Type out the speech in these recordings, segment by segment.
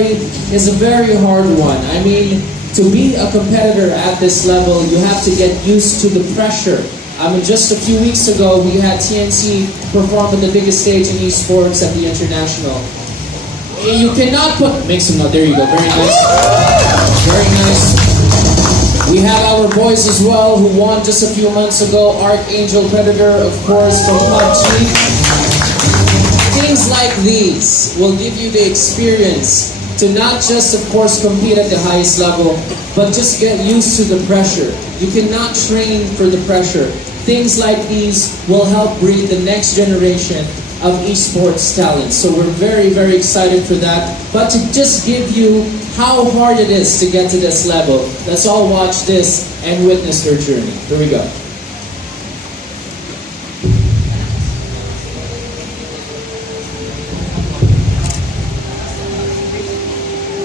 story is a very hard one. I mean, to be a competitor at this level, you have to get used to the pressure. I mean, just a few weeks ago, we had TNC perform on the biggest stage in esports at the International. You cannot put... Make some noise. There you go. Very nice. Very nice. We have our boys as well who won just a few months ago. Archangel Predator, of course, from PUBG. Things like these will give you the experience to not just, of course, compete at the highest level, but just get used to the pressure. You cannot train for the pressure. Things like these will help breed the next generation of esports talent. So we're very, very excited for that. But to just give you how hard it is to get to this level, let's all watch this and witness their journey. Here we go.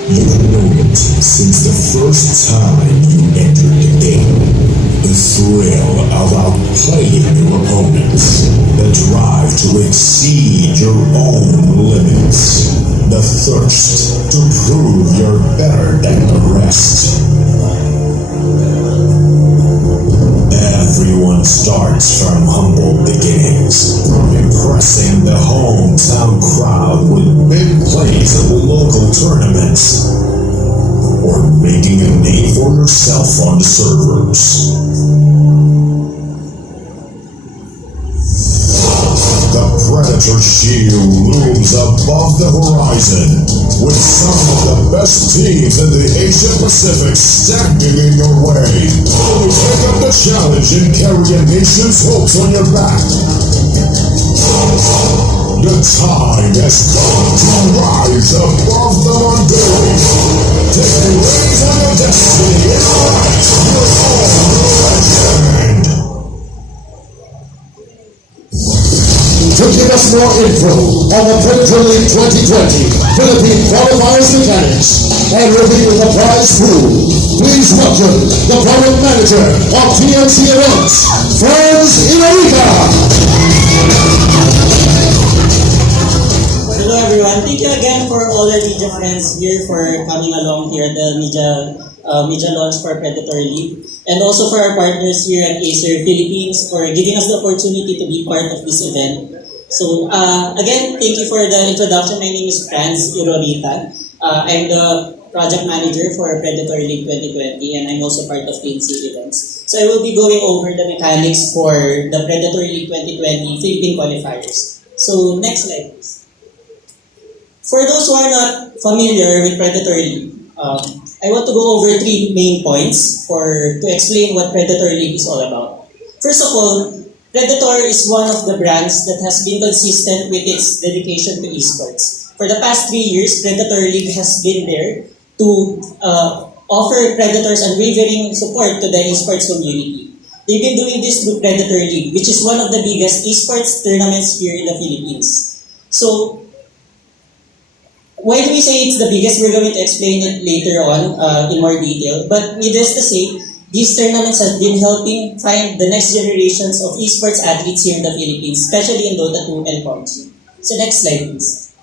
You know it since the first time you entered the game. The thrill of outplaying your opponents. The drive to exceed your own limits. The thirst to prove you're better than the rest. Everyone starts from humble beginnings, impressing the hometown crowd with big plays at local tournaments, or making a name for yourself on the servers. The Predator Shield looms above the horizon, with some of the best teams in the Asia Pacific standing in your way. Only take up the challenge and carry a nation's hopes on your back. The time has come to rise above the mundane. Take the reins on your destiny and write your own legend. To give us more info on the Predator League 2020 Philippine Qualifiers Mechanics and reveal the prize pool, please welcome the product manager of TNC Events, Franz Irorita. Hello everyone, thank you again for all the media friends here for coming along here at the media launch for Predator League, and also for our partners here at Acer Philippines for giving us the opportunity to be part of this event. So again, thank you for the introduction. My name is Franz Irorita. I'm the project manager for Predator League 2020, and I'm also part of TNC Events. So I will be going over the mechanics for the Predator League 2020 Philippine qualifiers. So next slide please. For those who are not familiar with Predator League, I want to go over 3 main points to explain what Predator League is all about. First of all, Predator is one of the brands that has been consistent with its dedication to esports. For the past 3 years, Predator League has been there to offer Predators unwavering support to the esports community. They've been doing this through Predator League, which is one of the biggest esports tournaments here in the Philippines. So, why do we say it's the biggest? We're going to explain it later on in more detail. But needless to say, these tournaments have been helping find the next generations of esports athletes here in the Philippines, especially in Dota 2 and PUBG. So next slide please.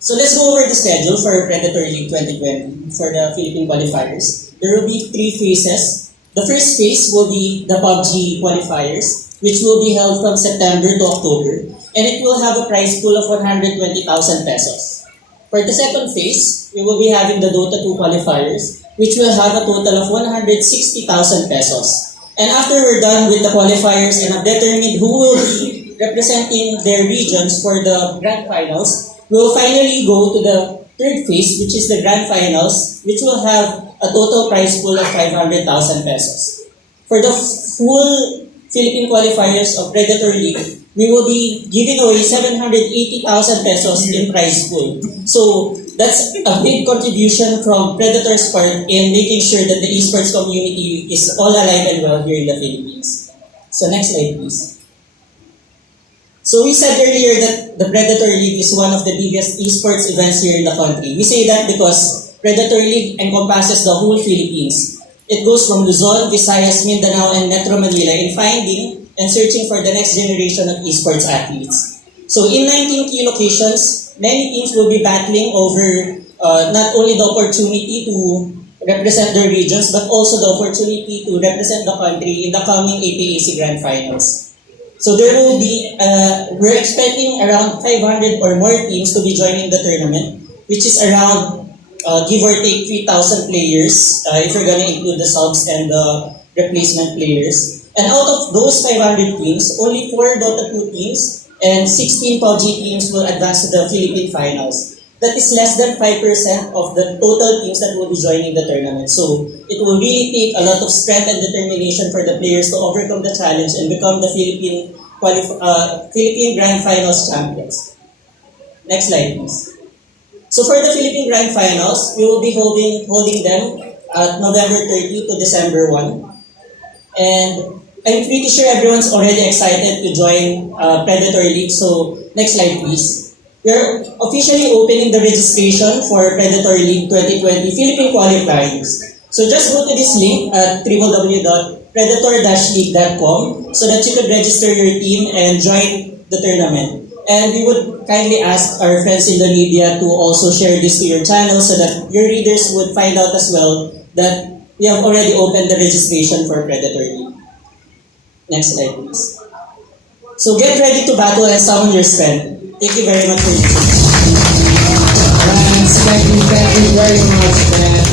So let's go over the schedule for Predator League 2020 for the Philippine qualifiers. There will be 3 phases. The first phase will be the PUBG qualifiers, which will be held from September to October, and it will have a prize pool of 120,000 pesos. For the second phase, we will be having the Dota 2 qualifiers, which will have a total of 160,000 pesos. And after we're done with the qualifiers and have determined who will be representing their regions for the grand finals, we will finally go to the third phase, which is the grand finals, which will have a total prize pool of 500,000 pesos. For the full Philippine qualifiers of Predator League, we will be giving away 780,000 pesos in prize pool. So that's a big contribution from Predator's part in making sure that the esports community is all alive and well here in the Philippines. So next slide please. So we said earlier that the Predator League is one of the biggest esports events here in the country. We say that because Predator League encompasses the whole Philippines. It goes from Luzon, Visayas, Mindanao, and Metro Manila in finding and searching for the next generation of esports athletes. So in 19 key locations, many teams will be battling over not only the opportunity to represent their regions, but also the opportunity to represent the country in the coming APAC Grand Finals. So there will be, we're expecting around 500 or more teams to be joining the tournament, which is around, give or take 3,000 players, if you're going to include the subs and the replacement players. And out of those 500 teams, only 4 Dota 2 teams and 16 PUBG teams will advance to the Philippine Finals. That is less than 5% of the total teams that will be joining the tournament. So it will really take a lot of strength and determination for the players to overcome the challenge and become the Philippine Grand Finals champions. Next slide, please. So for the Philippine Grand Finals, we will be holding them at November 30 to December 1. And I'm pretty sure everyone's already excited to join Predator League. So next slide, please. We're officially opening the registration for Predator League 2020 Philippine Qualifiers. So just go to this link at www.predator-league.com so that you could register your team and join the tournament. And we would kindly ask our friends in the media to also share this to your channel so that your readers would find out as well that we have already opened the registration for Predator League. Next slide, please. So get ready to battle and summon your strength. Thank you very much for listening. Franz, thank you very much, man.